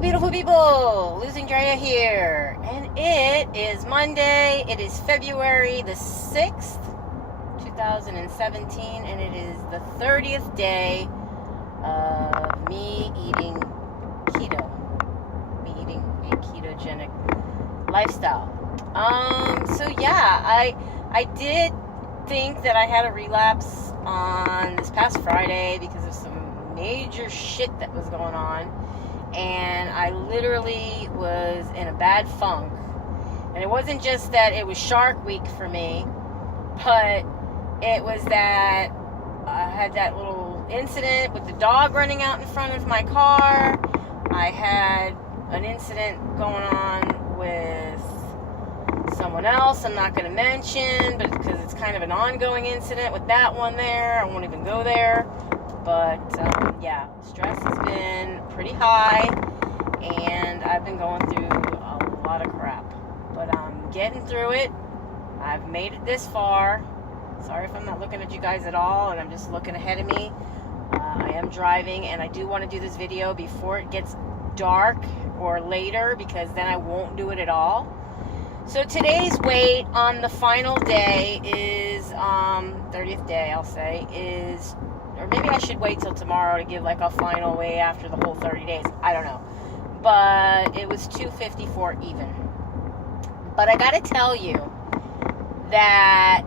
beautiful people, Losing Drea here, and it is Monday. It is February the 6th, 2017, and it is the 30th day of me eating keto, me eating a ketogenic lifestyle. So yeah, I did think that I had a relapse on this past Friday because of some major shit that was going on. And I literally was in a bad funk. And it wasn't just that it was Shark Week for me, but it was that I had that little incident with the dog running out in front of my car. I had an incident going on with someone else I'm not going to mention, but because it's kind of an ongoing incident with that one there, I won't even go there. But yeah, stress has been pretty high, and I've been going through a lot of crap. But I'm getting through it. I've made it this far. Sorry if I'm not looking at you guys at all, and I'm just looking ahead of me. I am driving, and I do want to do this video before it gets dark or later, because then I won't do it at all. So today's weight on the final day is, 30th day, I'll say, is, or maybe I should wait till tomorrow to give like a final weigh after the whole 30 days. I don't know. But it was 254 even. But I gotta tell you that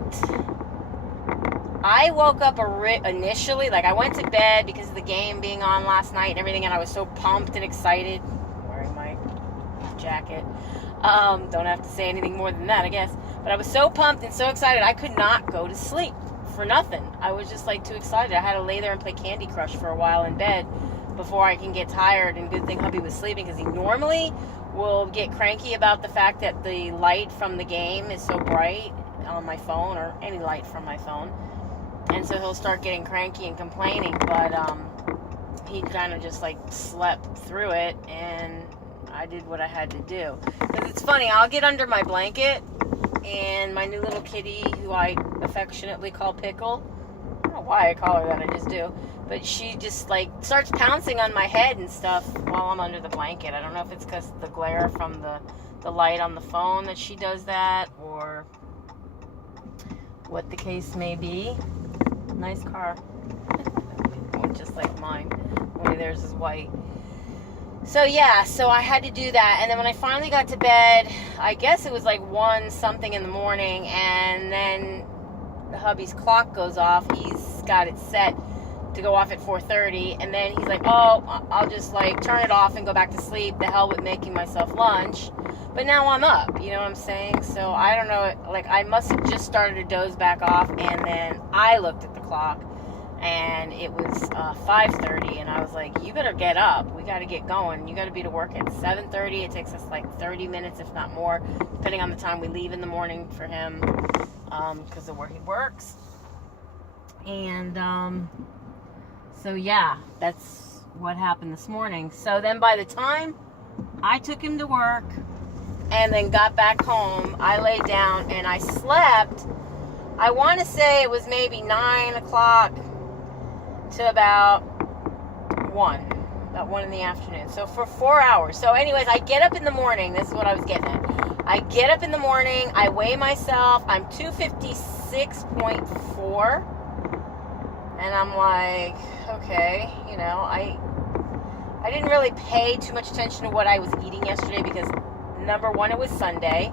I woke up initially, like I went to bed because of the game being on last night and everything, and I was so pumped and excited. I'm wearing my jacket. Don't have to say anything more than that, I guess. But I was so pumped and so excited, I could not go to sleep for nothing. I was just like too excited. I had to lay there and play Candy Crush for a while in bed before I can get tired. And good thing hubby was sleeping, because he normally will get cranky about the fact that the light from the game is so bright on my phone, or any light from my phone. And so he'll start getting cranky and complaining. But he kind of just like slept through it, and I did what I had to do. Because it's funny, I'll get under my blanket, and my new little kitty, who I affectionately call Pickle, I don't know why I call her that, I just do, but she just like starts pouncing on my head and stuff while I'm under the blanket. I don't know if it's because the glare from the light on the phone that she does that, or what the case may be. Nice car. Just like mine, only theirs is white. So yeah, so I had to do that. And then when I finally got to bed, I guess it was like 1 something in the morning, and then the hubby's clock goes off. He's got it set to go off at 4:30, and then he's like, oh, I'll just like turn it off and go back to sleep. The hell with making myself lunch. But now I'm up, you know what I'm saying? So I don't know, like I must have just started to doze back off, and then I looked at the clock, and it was 5:30, and I was like, you better get up. We got to get going. You got to be to work at 7:30. It takes us like 30 minutes, if not more, depending on the time we leave in the morning for him, because of where he works. And so yeah, that's what happened this morning. So then by the time I took him to work and then got back home, I laid down and I slept. I want to say it was maybe 9 o'clock to about 1 in the afternoon. So for 4 hours. So anyways, I get up in the morning. This is what I was getting at. I get up in the morning. I weigh myself. I'm 256.4. And I'm like, okay, you know, I didn't really pay too much attention to what I was eating yesterday, because number one, it was Sunday.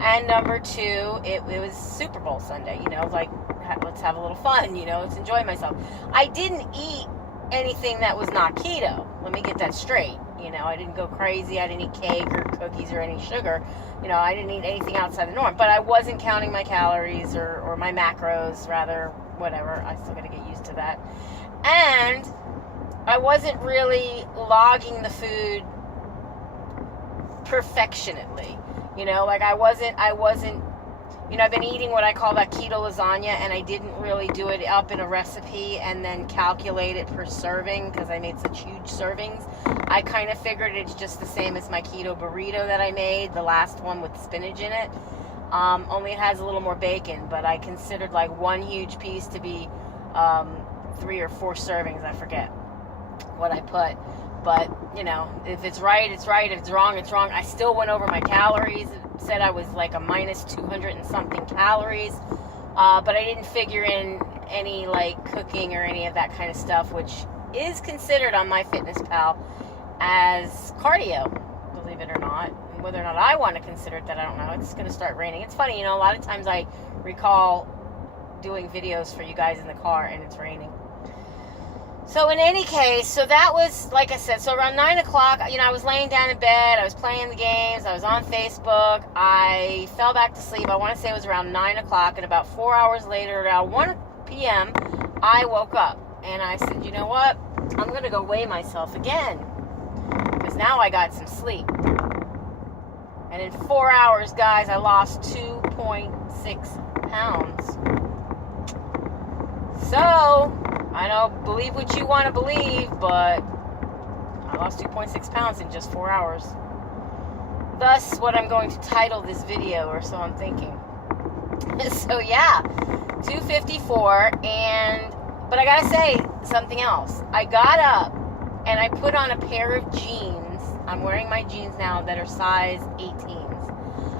And number two, it was Super Bowl Sunday, you know, like, let's have a little fun, you know, let's enjoy myself. I didn't eat anything that was not keto. Let me get that straight. You know, I didn't go crazy. I didn't eat cake or cookies or any sugar. You know, I didn't eat anything outside the norm. But I wasn't counting my calories or my macros, rather, whatever. I still got to get used to that. And I wasn't really logging the food perfectionately. You know, like I wasn't, you know, I've been eating what I call that keto lasagna, and I didn't really do it up in a recipe and then calculate it per serving, because I made such huge servings. I kind of figured it's just the same as my keto burrito that I made, the last one with spinach in it. Only it has a little more bacon, but I considered like one huge piece to be 3 or 4 servings. I forget what I put. But, you know, if it's right, it's right. If it's wrong, it's wrong. I still went over my calories. It said I was like a minus 200 and something calories. But I didn't figure in any like cooking or any of that kind of stuff, which is considered on MyFitnessPal as cardio, believe it or not. Whether or not I want to consider it, that I don't know. It's going to start raining. It's funny, you know, a lot of times I recall doing videos for you guys in the car and it's raining. So in any case, so that was, like I said, so around 9 o'clock, you know, I was laying down in bed, I was playing the games, I was on Facebook, I fell back to sleep. I want to say it was around 9 o'clock, and about 4 hours later, around 1 p.m., I woke up, and I said, you know what, I'm going to go weigh myself again, because now I got some sleep. And in 4 hours, guys, I lost 2.6 pounds. So, I don't believe what you want to believe, but I lost 2.6 pounds in just 4 hours. Thus, what I'm going to title this video, or so I'm thinking. So yeah, 254, but I gotta say something else. I got up and I put on a pair of jeans. I'm wearing my jeans now that are size 18s.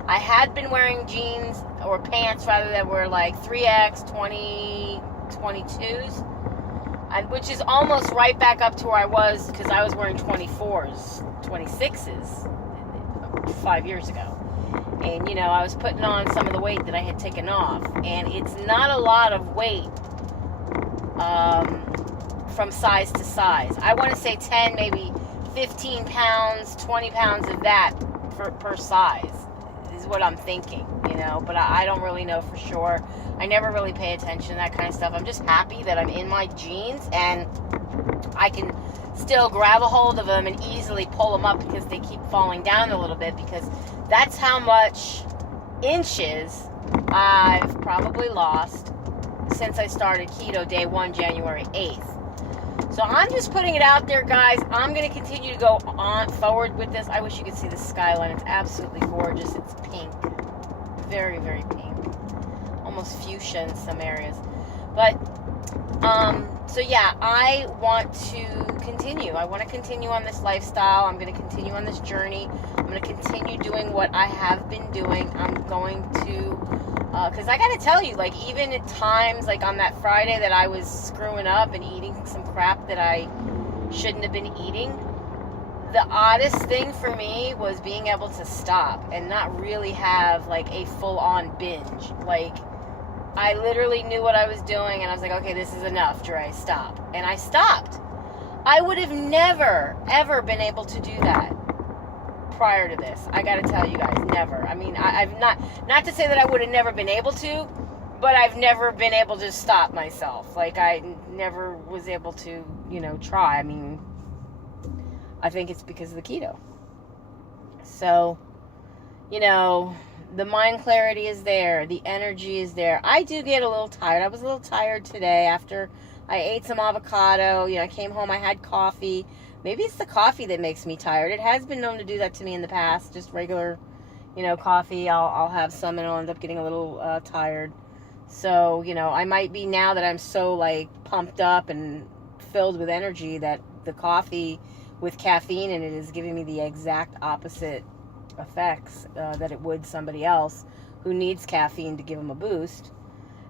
I had been wearing jeans, or pants rather, that were like 3X, 22s. Which is almost right back up to where I was, because I was wearing 24s, 26s 5 years ago. And, you know, I was putting on some of the weight that I had taken off. And it's not a lot of weight from size to size. I want to say 10, maybe 15 pounds, 20 pounds of that per size is what I'm thinking, you know. But I don't really know for sure. I never really pay attention to that kind of stuff. I'm just happy that I'm in my jeans and I can still grab a hold of them and easily pull them up, because they keep falling down a little bit, because that's how much inches I've probably lost since I started keto day 1, January 8th. So I'm just putting it out there, guys. I'm going to continue to go on forward with this. I wish you could see the skyline. It's absolutely gorgeous. It's pink. Very, very pink. Almost fuchsia in some areas. But so yeah, I want to continue. I want to continue on this lifestyle. I'm going to continue on this journey. I'm going to continue doing what I have been doing. I'm going to, because I got to tell you, like, even at times, like on that Friday that I was screwing up and eating some crap that I shouldn't have been eating, the oddest thing for me was being able to stop and not really have like a full-on binge. Like, I literally knew what I was doing, and I was like, okay, this is enough, Dre, stop. And I stopped. I would have never, ever been able to do that prior to this. I gotta tell you guys, never. I mean, I've not to say that I would have never been able to, but I've never been able to stop myself. Like, I never was able to, you know, try. I mean, I think it's because of the keto. So, you know, the mind clarity is there. The energy is there. I do get a little tired. I was a little tired today after I ate some avocado. You know, I came home, I had coffee. Maybe it's the coffee that makes me tired. It has been known to do that to me in the past. Just regular, you know, coffee. I'll have some and I'll end up getting a little tired. So, you know, I might be, now that I'm so, like, pumped up and filled with energy, that the coffee with caffeine in it is giving me the exact opposite effects that it would somebody else who needs caffeine to give them a boost.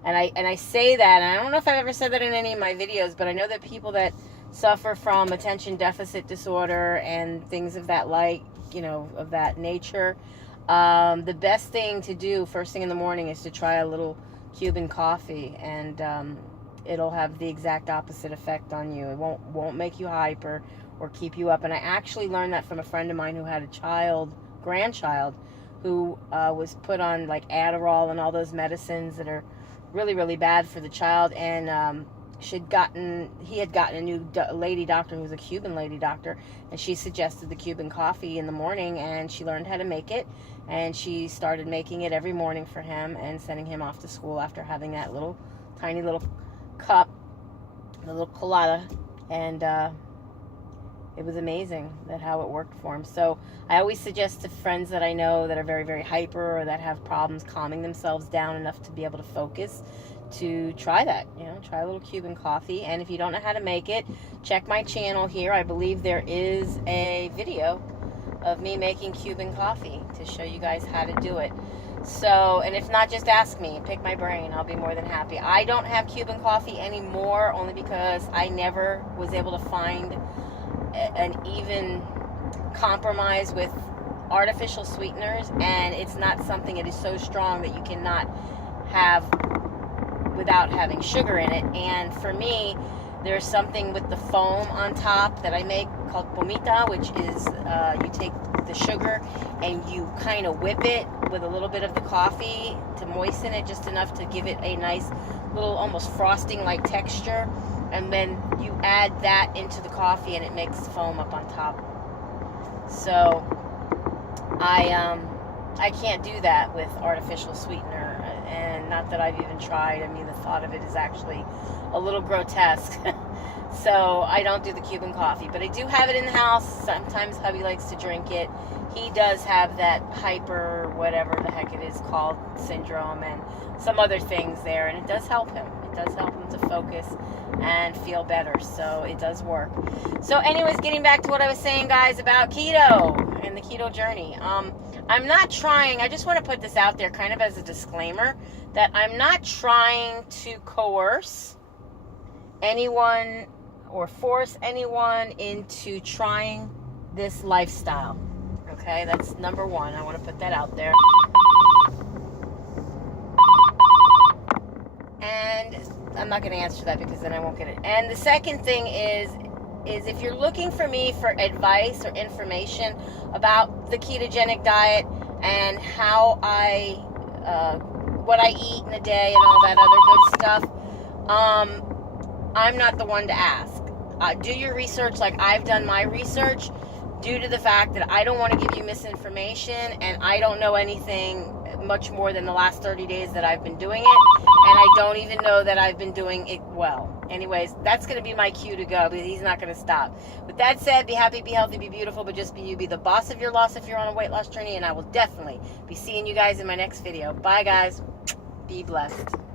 And I say that, and I don't know if I've ever said that in any of my videos, but I know that people that suffer from attention deficit disorder and things of that, like, you know, of that nature, the best thing to do first thing in the morning is to try a little Cuban coffee, and it'll have the exact opposite effect on you. It won't make you hyper or keep you up. And I actually learned that from a friend of mine who had a grandchild who was put on like Adderall and all those medicines that are really, really bad for the child. And he had gotten a new lady doctor who was a Cuban lady doctor, and she suggested the Cuban coffee in the morning, and she learned how to make it, and she started making it every morning for him and sending him off to school after having that little tiny little cup, the little colada, and it was amazing that how it worked for him. So I always suggest to friends that I know that are very, very hyper or that have problems calming themselves down enough to be able to focus, to try that. Try a little Cuban coffee. And if you don't know how to make it, check my channel here. I believe there is a video of me making Cuban coffee to show you guys how to do it. So, and if not, just ask me, pick my brain. I'll be more than happy. I don't have Cuban coffee anymore, only because I never was able to find an even compromise with artificial sweeteners, and it's not something that is so strong that you cannot have without having sugar in it. And for me, there's something with the foam on top that I make called pomita, which is you take the sugar and you kind of whip it with a little bit of the coffee to moisten it just enough to give it a nice little almost frosting like texture, and then you add that into the coffee and it makes foam up on top. So I can't do that with artificial sweetener, and not that I've even tried. I mean, the thought of it is actually a little grotesque. So I don't do the Cuban coffee, but I do have it in the house. Sometimes hubby likes to drink it. He does have that hyper, whatever the heck it is called, syndrome and some other things there, and it does help him. It does help him to focus and feel better, so it does work. So anyways, getting back to what I was saying, guys, about keto and the keto journey. I'm not trying, I just want to put this out there kind of as a disclaimer, that I'm not trying to coerce anyone or force anyone into trying this lifestyle. Okay, that's number one. I want to put that out there. And I'm not going to answer that because then I won't get it. And the second thing is if you're looking for me for advice or information about the ketogenic diet and how what I eat in a day and all that other good stuff, I'm not the one to ask. Do your research like I've done my research, due to the fact that I don't want to give you misinformation, and I don't know anything much more than the last 30 days that I've been doing it, and I don't even know that I've been doing it well. Anyways, that's going to be my cue to go, because he's not going to stop. With that said, be happy, be healthy, be beautiful, but just be you. Be the boss of your loss if you're on a weight loss journey, and I will definitely be seeing you guys in my next video. Bye, guys. Be blessed.